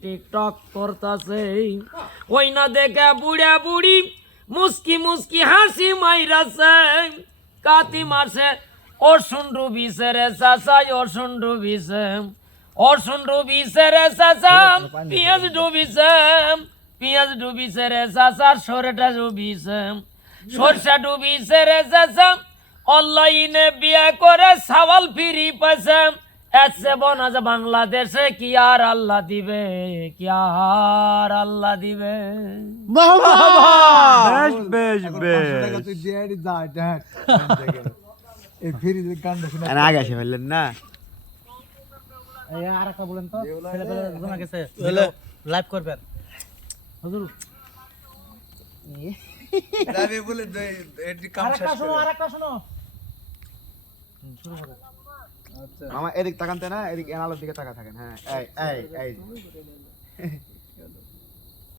TikTok করতাছে ওই না দেখে বুড়া বুড়ি মুস্কি মুস্কি হাসি মাইরাছে কাতি মাসে অসুন ডুবিছে রে চাচা অসুন ডুবিছে অসুন ডুবিছে রে চাচা পেঁয়াজ ডুবিছে রে চাচা সরেটা ডুবিছে সরষা ডুবিছে রে চাচা অনলাইনে বিয়ে করে সাওয়াল ফিরি পাইছে এসে বনাজ বাংলাদেশে কি আর আল্লাহ দিবে কি আর আল্লাহ দিবে বেশ বেশ আগে আসে ফেললেন না আরেকটা বলেন তো ছেলে পেলে জানা গেছে লাইভ করবেন হুজুর লাইভে বলে এটি কাম শেষ করে আরেকটা শোনো শুরু করো মামা এদিক তাকানতে না এদিক এনালোর দিকে তাকা থাকেন হ্যাঁ এই